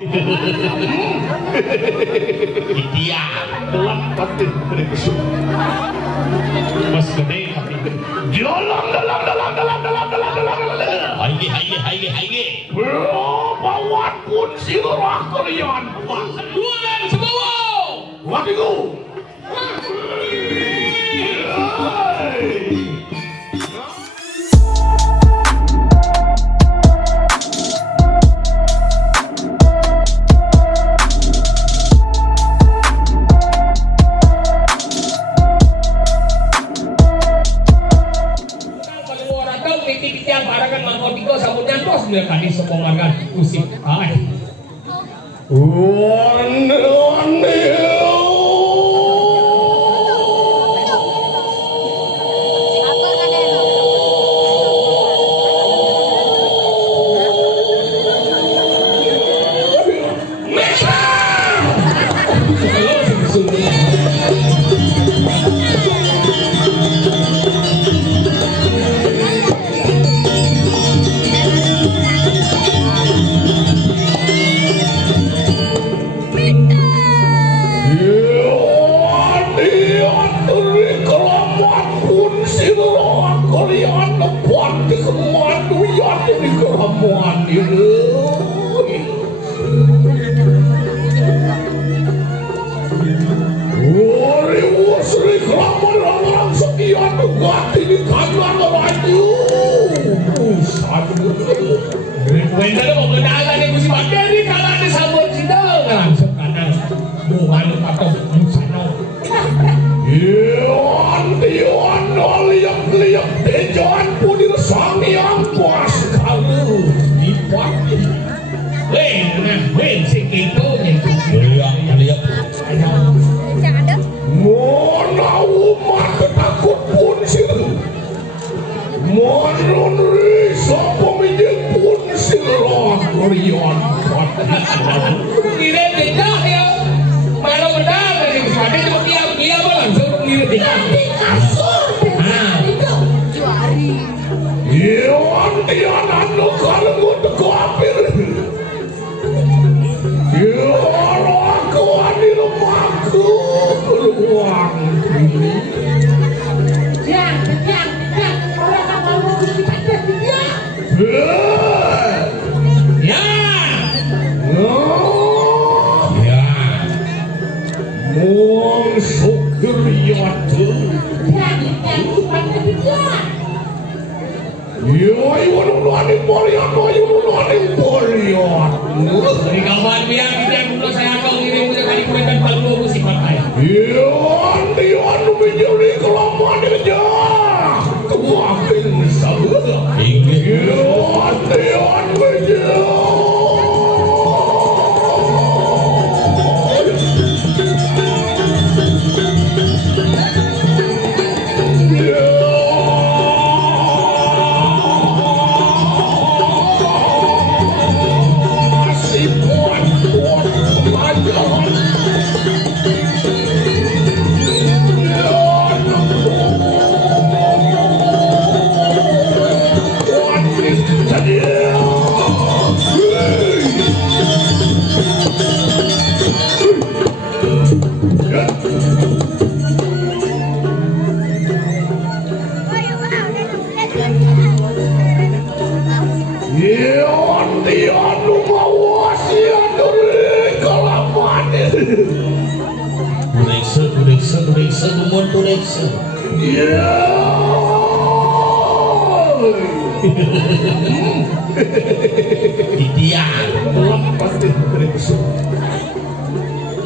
Iya, telat pasti berisuk. Mas gede tapi jalan dalam. Haige. Bawan pun sirah kalian. Duan sebawa. Wakiku. Yang parakan mangkotiko sambutnya tos mereka di sekomargan usik ay.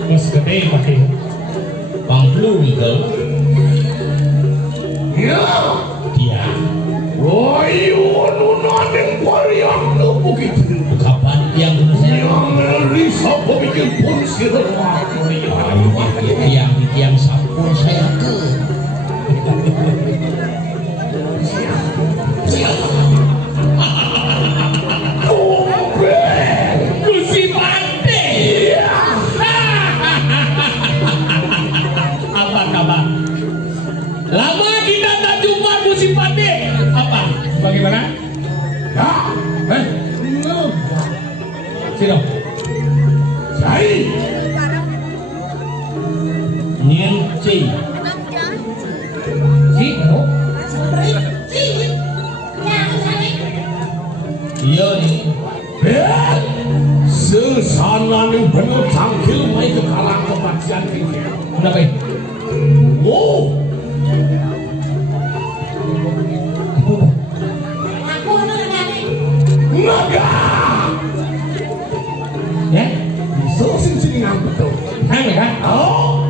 Mas gede pakai bang blue gitu. Ya. Dia. Woi, nonadeng pariang lo begitu. Kapan yang bisa bikin pun sirah yang sampun saya ke. Lama kita tak jumpa musim pandai. Apa? Bagaimana? Sino? Cai. Nien Ci. Ci no? Iya nih. Sesana nih bener tangkil mai ke kalang kepacian ini. Kenapa ini? Oh. Naga. Ya? So sing betul. Hang kan? Oh.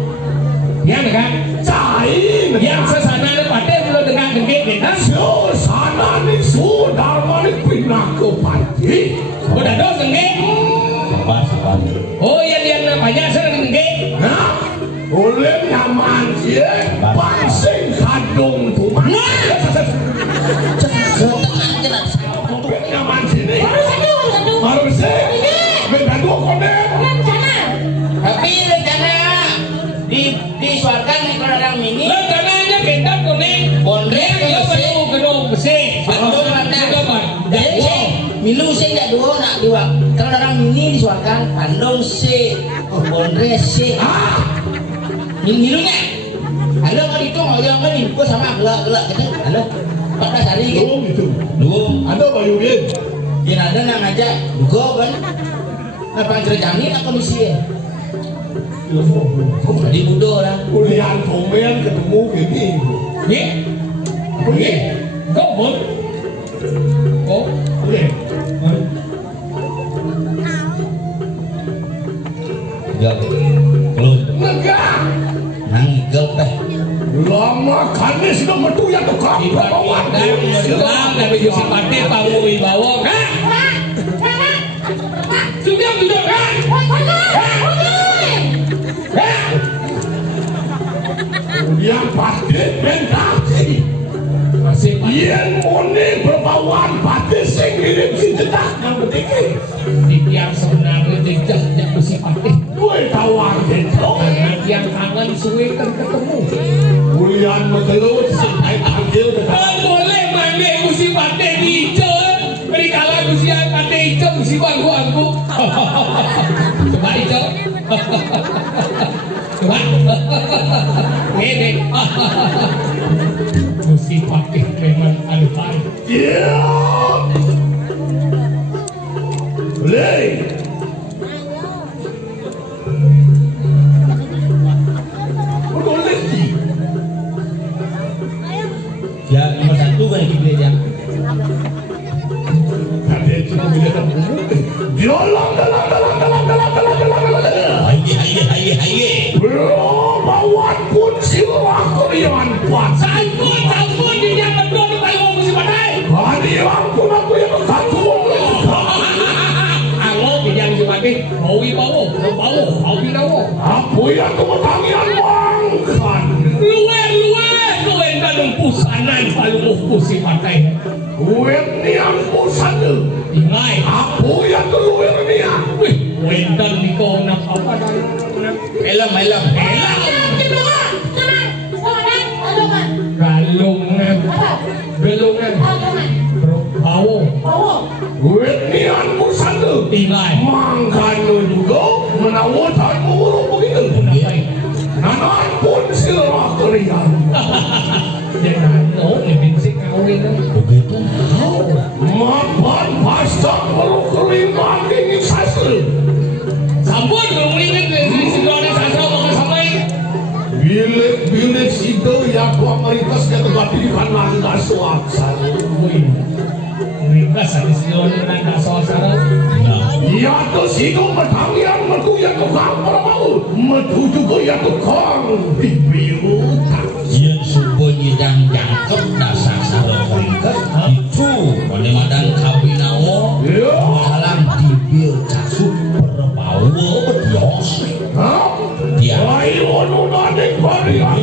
Ya kan? Cai. Yang sesana nih pada belum dengan dengki kan? Sesana nih sudah balik pindah ke pati. Udah dong dengki. Oh yang dia namanya sering dengki. Nah, boleh nyaman sih. Pangsing kadung tuh. Nyaman sini. Baru sih. Beda dua konek. Tapi rencana disuarkan di Kodadang Mini. Rencananya kita kuning. Bondre gedung besi. Bandung ada. Jadi milu sih tidak dua nak dua. Kodadang Mini disuarkan Bandung C, Bondre C. Milunya. Halo kan itu ngomong kan ibu sama gelak gitu. Halo. 14 hari gitu. Oh gitu. Duh. Ada bayungin. Yang ada nang aja duga kan. Apa cerjani nak komisi ya? Di budo lah. Kuliah komen ketemu gini. Nih. Nih. Kok bon? Oh, Oke. Gak. Belum. Enggak. Nang gel Lama kali sudah metu yang tukang Ibadah dan dari simpati Pak Wibawa kan? Sudah kan? Yang pasti mentasi. Masih Yang moni berbawaan pasti sing ngirim si jedak yang penting. yang sebenarnya jejaknya bersifati. Dua tawar gitu. Yang kangen suwe kan ketemu. Kuliah mengelut sampai panggil dekat. Boleh mandi musim pate hijau. Beri kalah musim pate hijau musim bangku. Coba hijau. Coba. Ini. Musim pate memang ada baik. Ya. Boleh. Boleh sih. Ya nomor 1 kan di gereja. Ada cuma bila tak bumbu. Jalan. Haye. Bro, bawaan pun silah kalian buat. Sampun di jangan dong di paling musim pate. Kalian pun aku yang kacau. Yang dimati mau wibawa, mau binawa. Apa yang kemenangan mangkan? Luwe dan pusanan paling pusi partai. Luar niang pusana. Ingai, Apa yang keluar niang? wendan di kau nak apa dah? Helm. Galungan, bawo. Luar niang pusana. Ingai, Mangkan juga menawarkan menguruk begitu. Nanan pun silah kalian. jangan no, lebih kawin. Begitu. Mapan pasang perlu keringan ingin sasar. Sampun mengingat dari sebuah sastra mau sampai. Bilik itu yang ku Amerika sudah terbapikan lagi suasana. Mereka sadis dengan nanda suasana. Ya tu situ metang yang metu yang tukang permau, metu juga yang tukang dibiutan. Yang supaya dan jangkep dasar sarang ringkas itu pada madan kabinawo malam dibir kasut perbawa bedios. Hah? Dia Ayo nuna dek barian.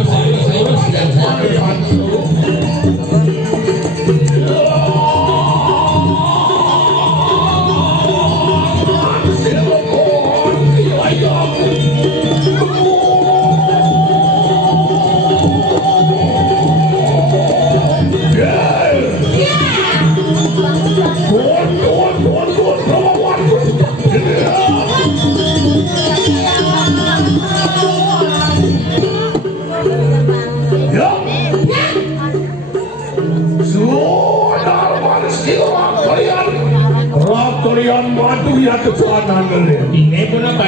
Tuan, Ini pun apa?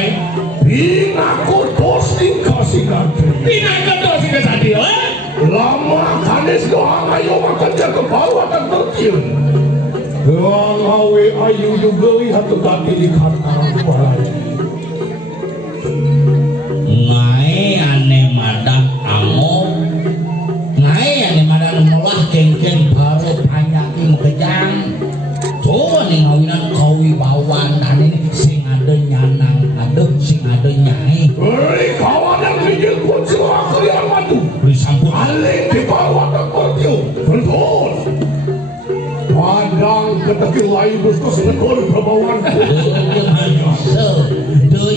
Pinakotos kasih nanti. Pinakotos kasih eh? Lama kanis doang ayo makan ke bawah dan tertiun. Doang awe ayu juga hatu ganti di kantor balai. Ngai ane madak amo, ngai ane madak molah keng-keng baru panyakin kejang. Coba nih ngawinan kawi bawan ane sing ada nyanang ada sing ada nyai. Hei kawan yang bijak pun semua kalian matu. Disambut alik di bawah dan tertiun. Betul. Padang keteki lain buskus negor perbawan.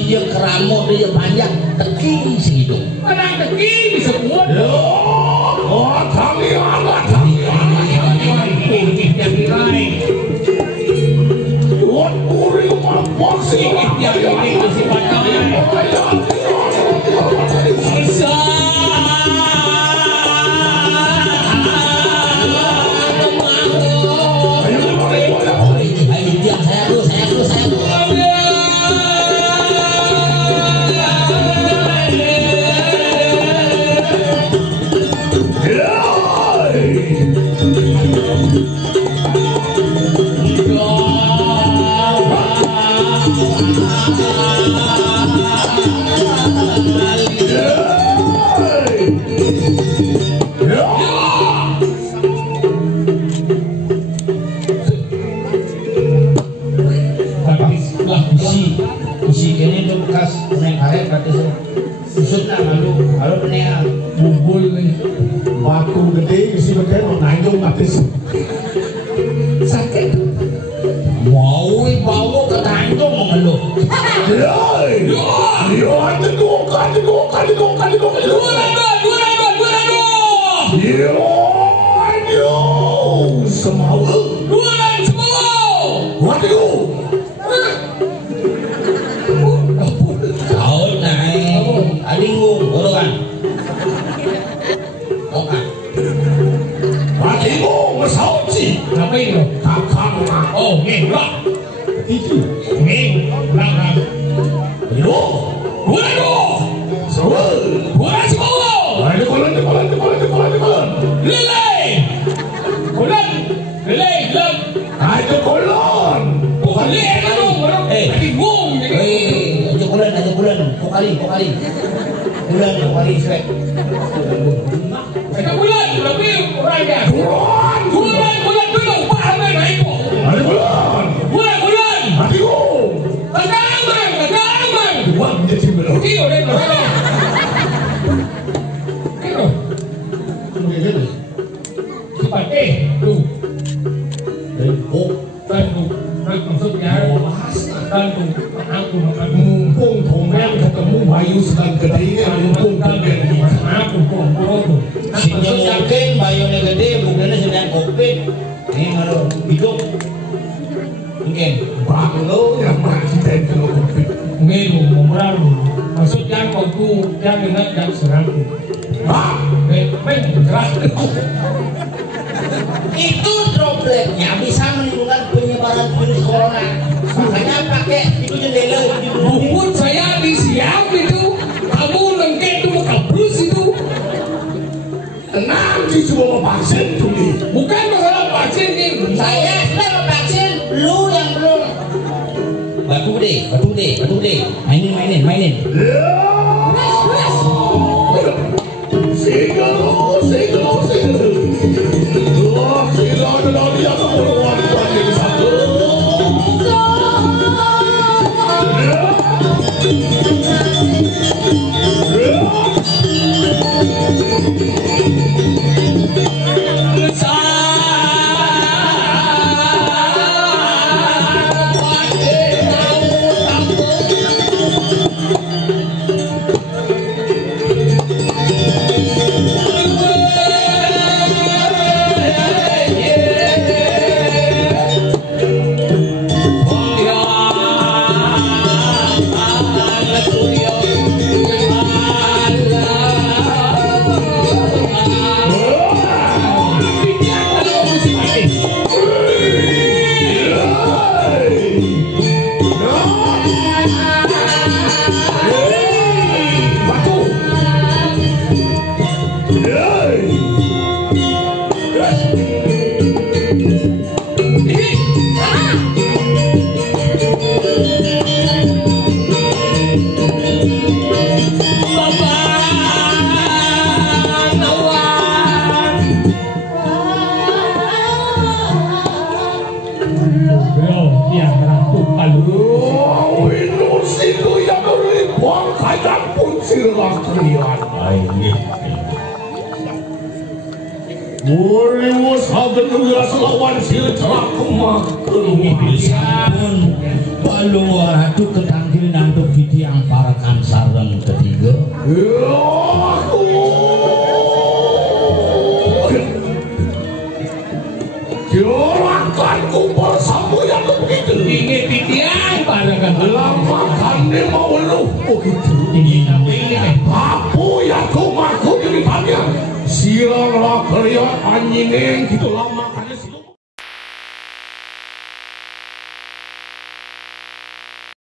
Dia keramuk dia banyak teki sih itu. Padang teki bisa buat. Oh, kami anak, kami anak. Yang lain. Buat uri mampus Yang ini masih padang. Batu gede isi beken nanggung atis. Sakit. Mau bawa ke Tanjung mengeluh. Tahun naik alinggung kan. Apa ini? Oh, ngelak. Ngelak. Yo, Waduh. Bulan semua. Lelai. Bulan. Ayo kolon. Boleh kan orang bingung jadi. Aja bulan. Kok kali. Bulan swag. Kita bulan tapi orangnya. Bulan bingung paham kan itu. Ayo kolon. Bulan. Ayo. Kagak. Buat jadi belum. Kio deh orang. Kio. Seperti tu. Tentu. Maksudnya tentu. Aku Mumpung Tomen ketemu Bayu sedang gede mumpung Tomen aku pun. Mungkin bayunya gede, bukannya sedang covid. Ini kalau hidup mungkin Banglo yang mengajikan kalau covid. Ngelu memeralu. Maksudnya kau tu yang ingat yang serangku. Bergerak. itu dropletnya bisa menimbulkan penyebaran virus corona. Makanya pakai itu jendela di Bubut saya disiap itu. Kamu lengket itu kabrus itu. Nanti cuma vaksin tuh nih. Bukan masalah vaksin ini. Saya sudah vaksin, lu yang belum. Batu gede. Mainin. Segalo. Segalo dia keperluan jadi satu. kalian. Wariwo saged nugas lawan silcrak kumak sampun balung waratu ketanggil nanduk yang parakan sareng ketiga. Jurakan kumpul sambuyan begitu. Ingat titian parakan lama kane mau lu. Oh gitu. Ini Apa ya kumaku jadi tanya. Silang lah kalian anjing gitu lama kane sih.